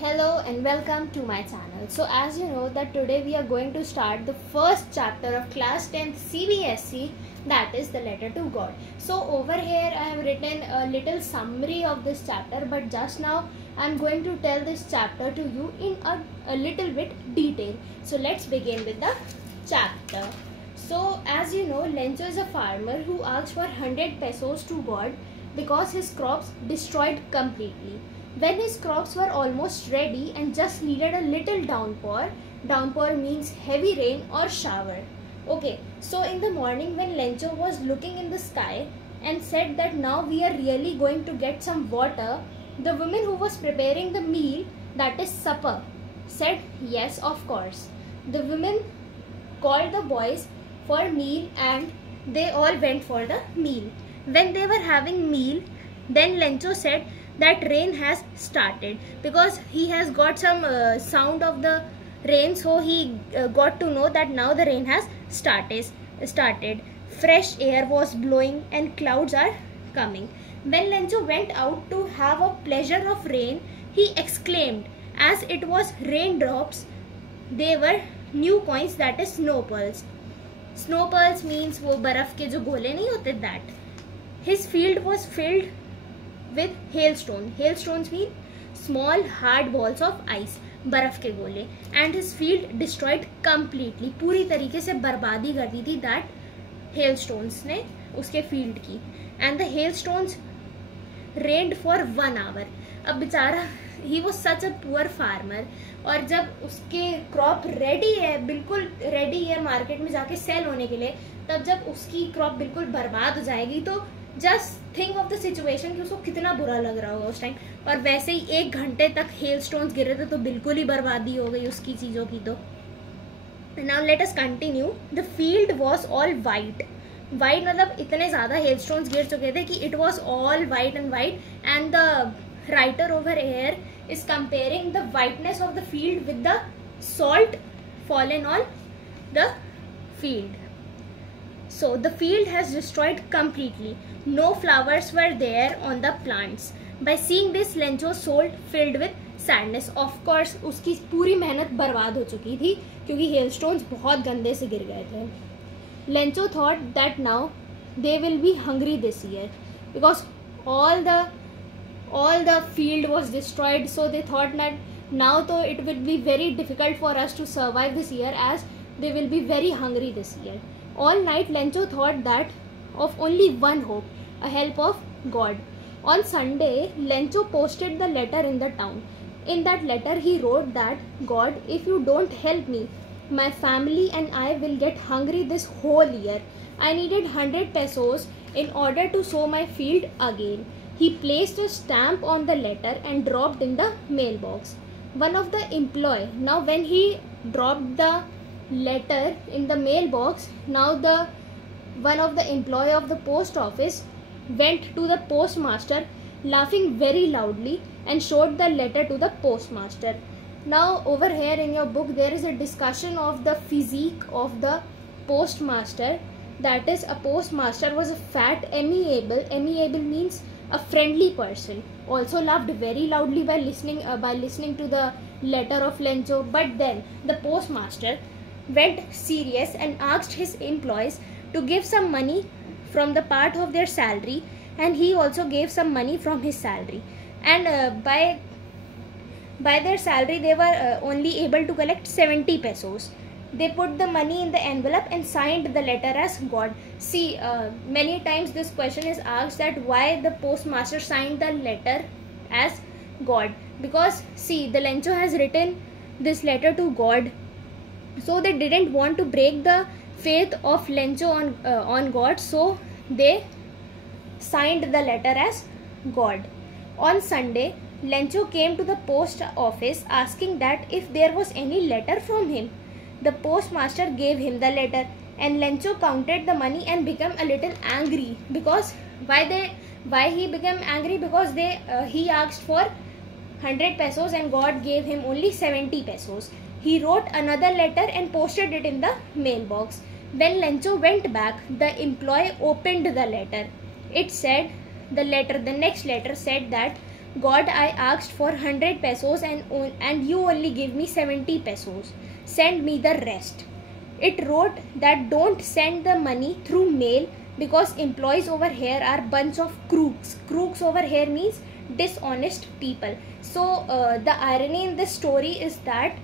Hello and welcome to my channel. So as you know that today we are going to start the first chapter of class 10th CBSE, that is the letter to God. So over here I have written a little summary of this chapter, but just now I am going to tell this chapter to you in a little bit detail. So let's begin with the chapter. So as you know, Lencho is a farmer who asked for 100 pesos to God because his crops destroyed completely. When his crops were almost ready and just needed a little downpour means heavy rain or shower. Okay, so in the morning when Lencho was looking in the sky and said that now we are really going to get some water, the woman who was preparing the meal, that is supper, said yes, of course. The women called the boys for meal and they all went for the meal. When they were having meal, then Lencho said that rain has started because he has got some sound of the rain, so he got to know that now the rain has started. Fresh air was blowing and clouds are coming. When Lencho went out to have a pleasure of rain, he exclaimed, as it was raindrops, they were new coins, that is snow pearls. Snow pearls means वो बर्फ के जो गोले नहीं होते, that. His field was filled with hailstone. Hailstones mean small hard balls of ice, बर्फ के गोले. And his field destroyed completely. पूरी तरीके से बर्बादी कर दी थी that hailstones ने उसके field की. And the hailstones rained for 1 hour. अब बेचारा he was such a poor farmer. और जब उसके क्रॉप रेडी है, बिल्कुल रेडी है मार्केट में जाके सेल होने के लिए, तब जब उसकी क्रॉप बिल्कुल बर्बाद हो जाएगी तो just think of the situation कि उसको कितना बुरा लग रहा होगा उस टाइम. और वैसे ही 1 घंटे तक हेल स्टोन्स गिरे थे तो बिल्कुल ही बर्बादी हो गई उसकी चीज़ों की. तो now let us continue. The field was all white. White मतलब इतने ज़्यादा हेल स्टोन्स गिर चुके थे कि it was all white and the writer over here is comparing the whiteness of the field with the salt fallen on the field. So the field has destroyed completely. No flowers were there on the plants. By seeing this, Lencho's soul filled with sadness. Of course, उसकी पूरी मेहनत बर्बाद हो चुकी थी क्योंकि hailstones बहुत गंदे से गिर गए थे. Lencho thought that now they will be hungry this year because all the field was destroyed, so they thought that now though it will be very difficult for us to survive this year as they will be very hungry this year. All night Lencho thought that of only one hope, a help of God. On Sunday, Lencho posted the letter in the town. In that letter he wrote that, God, if you don't help me, my family and I will get hungry this whole year. I needed 100 pesos in order to sow my field again. He placed a stamp on the letter and dropped in the mailbox. One of the employee, now when he dropped the letter in the mailbox, now one of the employee of the post office went to the postmaster laughing very loudly and showed the letter to the postmaster. Now over here in your book there is a discussion of the physique of the postmaster. That is, a postmaster was a fat, amiable means a friendly person, also laughed very loudly by listening to the letter of Lencho. But then the postmaster went serious and asked his employees to give some money from the part of their salary, and he also gave some money from his salary. And by their salary they were only able to collect 70 pesos. They put the money in the envelope and signed the letter as God. See, many times this question is asked that why the postmaster signed the letter as God. Because see, the Lencho has written this letter to God, so they didn't want to break the faith of Lencho on God, so they signed the letter as God. On Sunday, Lencho came to the post office asking that if there was any letter from him. The postmaster gave him the letter and Lencho counted the money and became a little angry. Because why he became angry? Because he asked for 100 pesos and God gave him only 70 pesos. He wrote another letter and posted it in the mailbox. When Lencho went back, the employee opened the letter. The next letter said that God, I asked for 100 pesos and you only give me 70 pesos. Send me the rest. It wrote that don't send the money through mail because employees over here are bunch of crooks. Crooks over here means dishonest people. So the irony in this story is that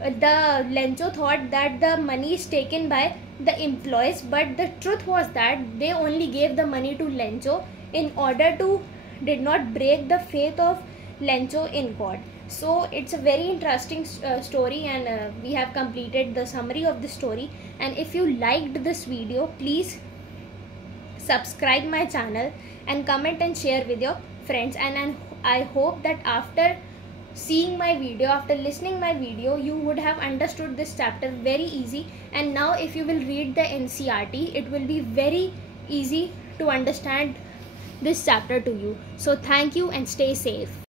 the Lencho thought that the money is taken by the employees, but the truth was that they only gave the money to Lencho in order to did not break the faith of Lencho in God. So it's a very interesting story, and we have completed the summary of the story. And if you liked this video, please subscribe my channel and comment and share with your friends. And I hope that after seeing my video, after listening my video, you would have understood this chapter very easy. And now if you will read the NCERT, it will be very easy to understand this chapter to you. So thank you and stay safe.